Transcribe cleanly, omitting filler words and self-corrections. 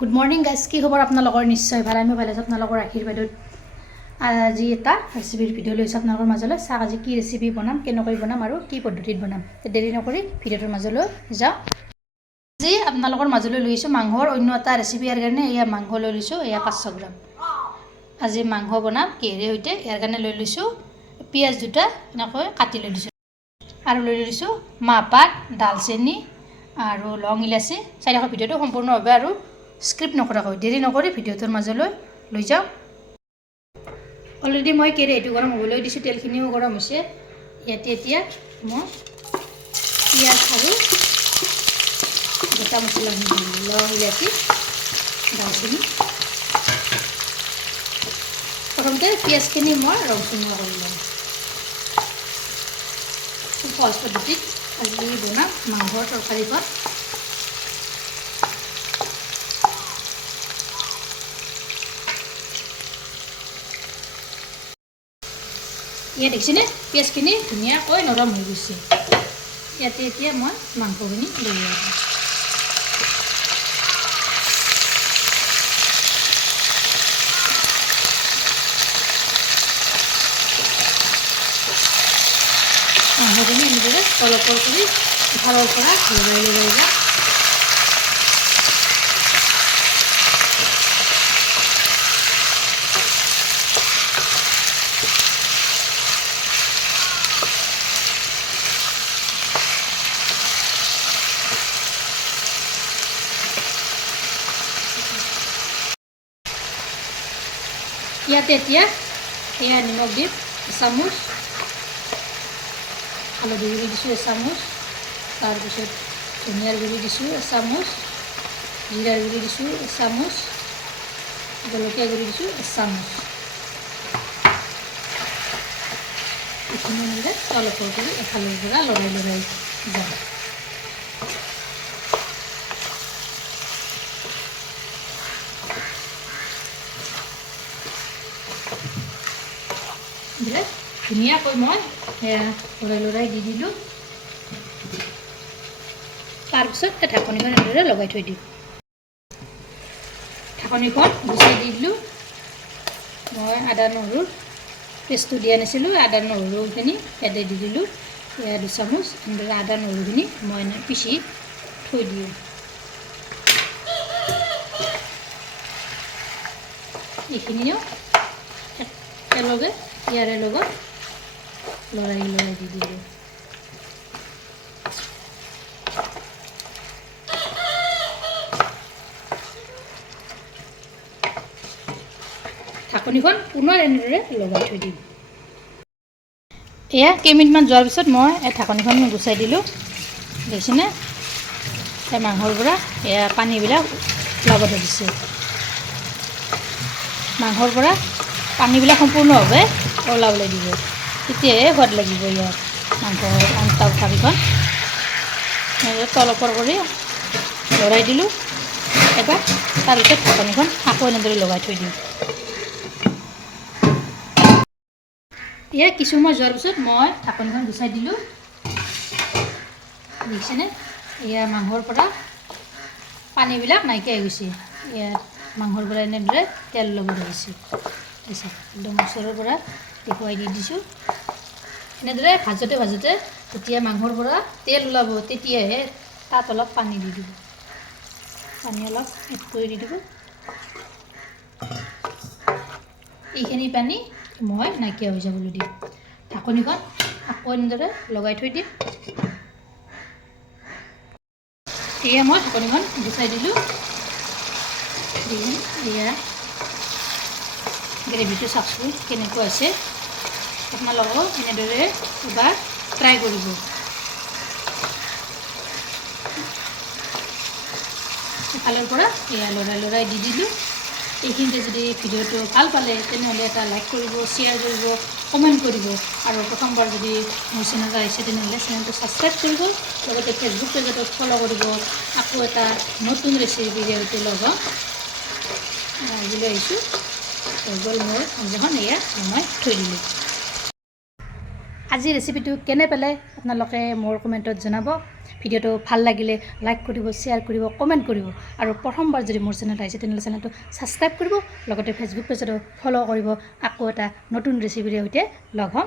Good morning guys, কি খবৰ আপোনালোকৰ? নিশ্চয় ভাল, আমি ভালে আছোঁ। আপোনালোকৰ আশীৰ্বাদত আজি এটা ৰেচিপিৰ ভিডিঅ' লৈছোঁ আপোনালোকৰ মাজলৈ। চাওক আজি কি ৰেচিপি বনাম, কেনেকৈ বনাম আৰু কি পদ্ধতিত বনাম। দেৰি নকৰি ভিডিঅ'টোৰ মাজলৈ যাওঁ। আজি আপোনালোকৰ মাজলৈ লৈছোঁ মাংসৰ অন্য এটা ৰেচিপি। ইয়াৰ কাৰণে এয়া মাংস লৈ লৈছোঁ, এয়া 500 গ্ৰাম। আজি মাংস বনাম কিহেৰে সৈতে, ইয়াৰ কাৰণে লৈ লৈছোঁ পিঁয়াজ দুটা এনেকৈ কাটি লৈ লৈছোঁ, আৰু লৈ লৈছোঁ মাহপাত, ডালচেনি আৰু লং ইলাচি। চাই থাকক ভিডিঅ'টো সম্পূৰ্ণভাৱে আৰু স্ক্ৰিপ্ট নকৰাকৈ। দেৰি নকৰি ভিডিঅ'টোৰ মাজলৈ লৈ যাওঁ। অলৰেডি মই কেৰাহীটো গৰম হ'বলৈ দিছোঁ, তেলখিনিও গৰম হৈছে। ইয়াতে এতিয়া মই পিঁয়াজ আৰু গোটা মছলাখিনি দিলোঁ, লং ইলাচি, ডালচেনি। প্ৰথমতে পিঁয়াজখিনি মই ৰংচঙীয়া কৰি ল'ম। সহজ পদ্ধতিত আজি বনাম মাংসৰ তৰকাৰীখন। ইয়াত দেখিছেনে পিঁয়াজখিনি ধুনীয়াকৈ নৰম হৈ গৈছে। ইয়াতে এতিয়া মই মাংসখিনি লৈ আহিম। মাংসখিনি এনেদৰে অলপ কৰি ইফালৰ পৰা লৰাই যাম। ইয়াতে এতিয়া এয়া নিমখ দিম এচামুচ, হালধি গুড়ি দিছোঁ এচামুচ, তাৰপিছত ধনিয়াৰ গুড়ি দিছোঁ এচামুচ, জিৰাৰ গুড়ি দিছোঁ এচামুচ, জলকীয়া গুড়ি দিছোঁ এচামুচ। এইখিনি মিলে অলপ কৰি এফালৰ পৰা লৰাই যাম। ধুনীয়াকৈ মই লৰাই দি দিলোঁ। তাৰপিছত ঢাকনিখন এনেদৰে লগাই থৈ দিম। ঢাকনিখন গুচাই দি দিলোঁ। মই আদা নহৰুৰ পেষ্টটো দিয়া নাছিলোঁ, আদা নহৰুখিনি ইয়াতে দি দিলোঁ। এয়া 2 চামুচ। এনেদৰে আদা নহৰুখিনি মই পিচি থৈ দিওঁ। এইখিনিও একেলগে ইয়াৰে লগত লৰাই দি দিলোঁ। ঢাকনিখন পুনৰ এনেদৰে লগাই থৈ দিম। এয়া কেইমিনিটমান যোৱাৰ পিছত মই ঢাকনিখন গুচাই দিলোঁ। দেখিছেনে এই মাংসৰ পৰা এয়া পানীবিলাক ওলাব ধৰিছে। মাংসৰ পৰা পানীবিলাক সম্পূৰ্ণভাৱে ওলাবলৈ দিব, তেতিয়াহে সোৱাদ লাগিব। ইয়াত মাংসৰ তৰকাৰীখন তলপৰ কৰি লৰাই দিলোঁ এবাৰ। তাৰপিছত ঢাকনিখন আকৌ এনেদৰে লগাই থৈ দিম। এয়া কিছু সময় যোৱাৰ পিছত মই ঢাকনিখন গুচাই দিলোঁ। দেখিছেনে এয়া মাংসৰ পৰা পানীবিলাক নাইকিয়া হৈ গৈছে। ইয়াত মাংসৰ পৰা এনেদৰে তেল ল'ব ধৰিছে। একদম ওচৰৰ পৰা দেখুৱাই দি দিছোঁ। এনেদৰে ভাজোঁতে যেতিয়া মাংসৰ পৰা তেল ওলাব, তেতিয়াহে তাত অলপ পানী দি দিব। পানী অলপ এড কৰি দি দিব। এইখিনি পানী মই নাইকিয়া হৈ যাবলৈ দিম। ঢাকনিখন আকৌ এনেদৰে লগাই থৈ দিম। এয়া মই ঢাকনিখন গুচাই দিলোঁ। এয়া গ্ৰেভিটো চাওকচোন কেনেকুৱা আছে। আপোনালোকেও এনেদৰে এবাৰ ট্ৰাই কৰিব। এফালৰ পৰা এয়া লৰাই দি দিলোঁ। এইখিনিতে যদি ভিডিঅ'টো ভাল পালে তেনেহ'লে এটা লাইক কৰিব, শ্বেয়াৰ কৰিব, কমেণ্ট কৰিব, আৰু প্ৰথমবাৰ যদি মোৰ চেনেলটো আহিছে তেনেহ'লে চেনেলটো ছাবস্ক্ৰাইব কৰিব। লগতে ফেচবুক পেজতো ফ'ল' কৰিব। আকৌ এটা নতুন ৰেচিপিৰ সৈতে লগ হ'ম। আজিলৈ আহিছোঁ। হৈ গ'ল মোৰ আঞ্জাখন, এয়া নমাই থৈ দিলোঁ। আজি ৰেচিপিটো কেনে পালে আপোনালোকে মোৰ কমেণ্টত জনাব। ভিডিঅ'টো ভাল লাগিলে লাইক কৰিব, শ্বেয়াৰ কৰিব, কমেণ্ট কৰিব আৰু প্ৰথমবাৰ যদি মোৰ চেনেল আহিছে তেনেহ'লে চেনেলটো ছাবস্ক্ৰাইব কৰিব, লগতে ফেচবুক পেজতো ফ'ল' কৰিব। আকৌ এটা নতুন ৰেচিপিৰে সৈতে লগ হ'ম।